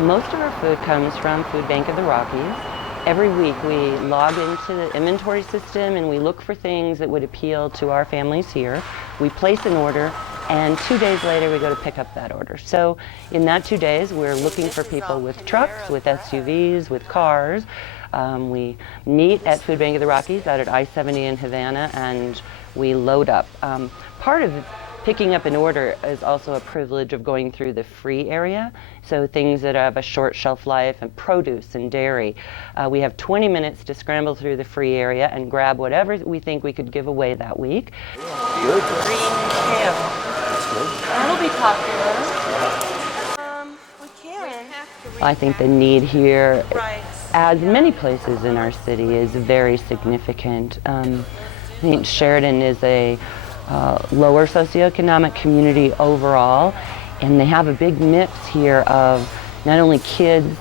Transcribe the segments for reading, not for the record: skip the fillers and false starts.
Most of our food comes from Food Bank of the Rockies. Every week we log into the inventory system and we look for things that would appeal to our families here. We place an order, and 2 days later we go to pick up that order. So in that 2 days we're looking for people with trucks, with SUVs, with cars. We meet at Food Bank of the Rockies out at I-70 in Havana, and we load up. Part of picking up an order is also a privilege of going through the free area, so things that have a short shelf life, and produce and dairy. We have 20 minutes to scramble through the free area and grab whatever we think we could give away that week. Good. Green kale. That's good. That'll be popular. We can. I think the need here, as many places in our city, is very significant. I think Sheridan is a lower socioeconomic community overall, and they have a big mix here of not only kids,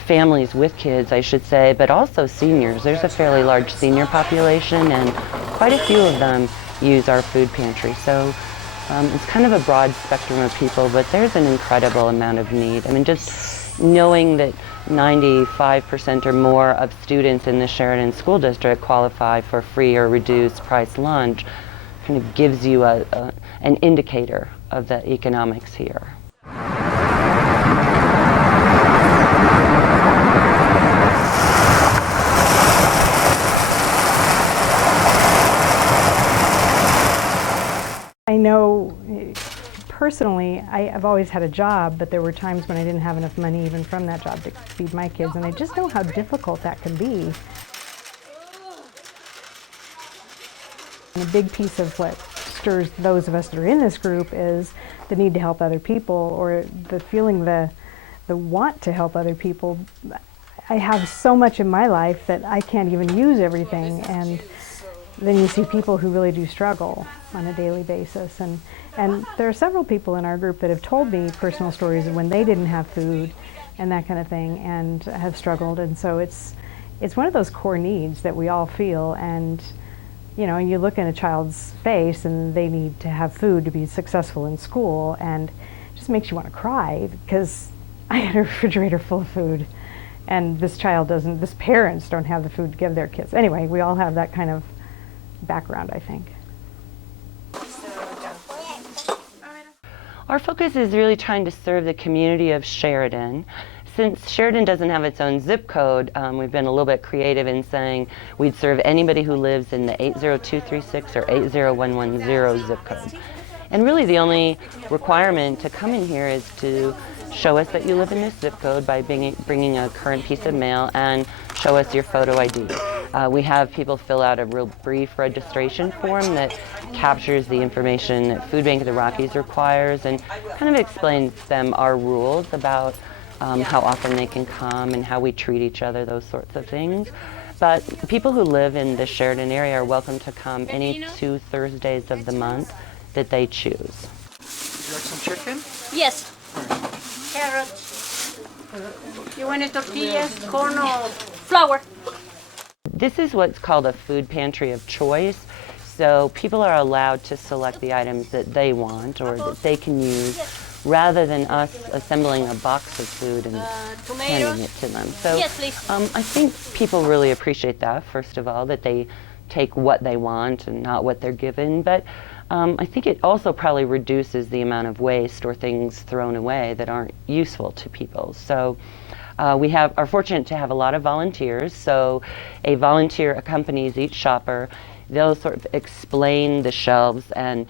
families with kids, I should say, but also seniors. There's a fairly large senior population, and quite a few of them use our food pantry. So it's kind of a broad spectrum of people, but there's an incredible amount of need. I mean, just knowing that 95% or more of students in the Sheridan School District qualify for free or reduced price lunch kind of gives you an indicator of the economics here. I know personally, I've always had a job, but there were times when I didn't have enough money even from that job to feed my kids, and I just know how difficult that can be. And a big piece of what stirs those of us that are in this group is the need to help other people, or the feeling, the want to help other people. I have so much in my life that I can't even use everything, and then you see people who really do struggle on a daily basis. And there are several people in our group that have told me personal stories of when they didn't have food and that kind of thing, and have struggled. And so it's one of those core needs that we all feel. And you know, you look in a child's face and they need to have food to be successful in school, and it just makes you want to cry, because I had a refrigerator full of food, and this parents don't have the food to give their kids. Anyway, we all have that kind of background, I think. Our focus is really trying to serve the community of Sheridan. Since Sheridan doesn't have its own zip code, we've been a little bit creative in saying we'd serve anybody who lives in the 80236 or 80110 zip code. And really the only requirement to come in here is to show us that you live in this zip code by bringing a current piece of mail and show us your photo ID. We have people fill out a real brief registration form that captures the information that Food Bank of the Rockies requires, and kind of explains to them our rules about how often they can come and how we treat each other, those sorts of things. But people who live in the Sheridan area are welcome to come any 2 Thursdays of the month that they choose. Would you like some chicken? Yes. Carrots. You want tortillas, corn, or flour? This is what's called a food pantry of choice. So people are allowed to select the items that they want or that they can use, rather than us assembling a box of food and handing it to them. So yes, please. I think people really appreciate that, first of all, that they take what they want and not what they're given. But I think it also probably reduces the amount of waste or things thrown away that aren't useful to people. So we are fortunate to have a lot of volunteers. So a volunteer accompanies each shopper. They'll sort of explain the shelves and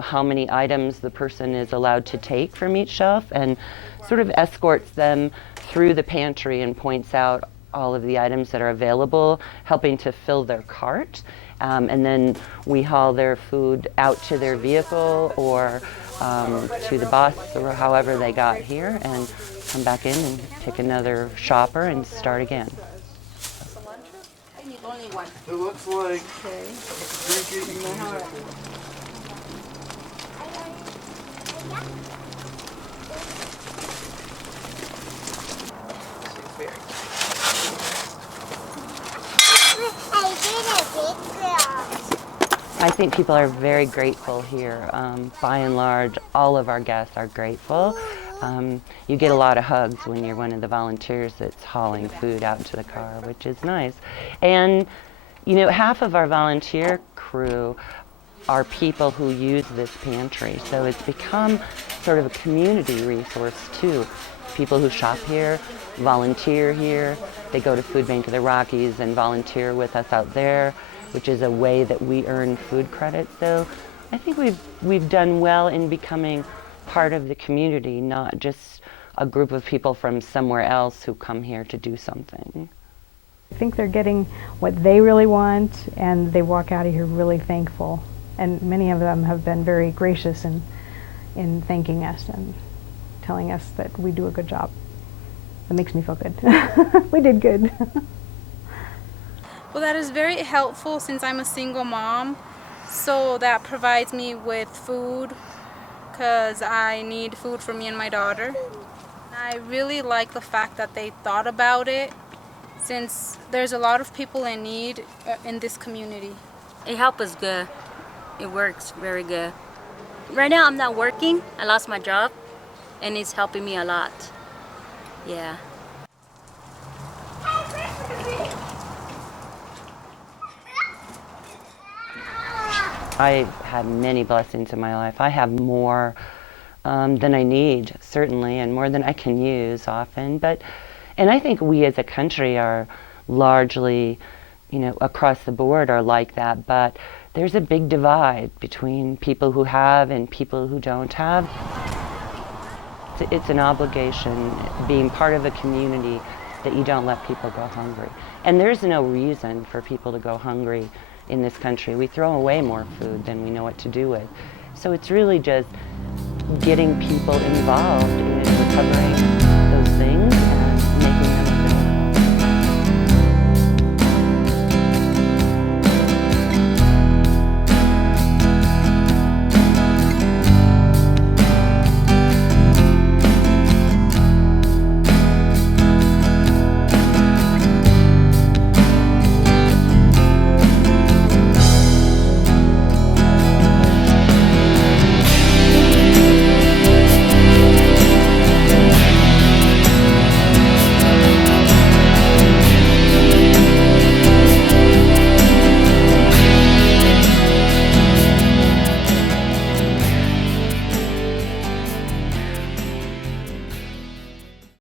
how many items the person is allowed to take from each shelf, and sort of escorts them through the pantry and points out all of the items that are available, helping to fill their cart. And then we haul their food out to their vehicle or to the bus or however they got here, and come back in and pick another shopper and start again. It looks like drinking. I think people are very grateful here. By and large, all of our guests are grateful. You get a lot of hugs when you're one of the volunteers that's hauling food out to the car, which is nice. And, you know, half of our volunteer crew are people who use this pantry, so it's become sort of a community resource too. People who shop here, volunteer here, they go to Food Bank of the Rockies and volunteer with us out there, which is a way that we earn food credit. So I think we've done well in becoming part of the community, not just a group of people from somewhere else who come here to do something. I think they're getting what they really want, and they walk out of here really thankful. And many of them have been very gracious in thanking us and telling us that we do a good job. That makes me feel good. We did good. Well, that is very helpful since I'm a single mom. So that provides me with food because I need food for me and my daughter. I really like the fact that they thought about it since there's a lot of people in need in this community. It helps us good. It works very good. Right now I'm not working. I lost my job and it's helping me a lot. Yeah. I've had many blessings in my life. I have more than I need, certainly, and more than I can use often. And I think we as a country are largely, you know, across the board are like that, but there's a big divide between people who have and people who don't have. It's an obligation, being part of a community, that you don't let people go hungry. And there's no reason for people to go hungry in this country. We throw away more food than we know what to do with. So it's really just getting people involved in recovering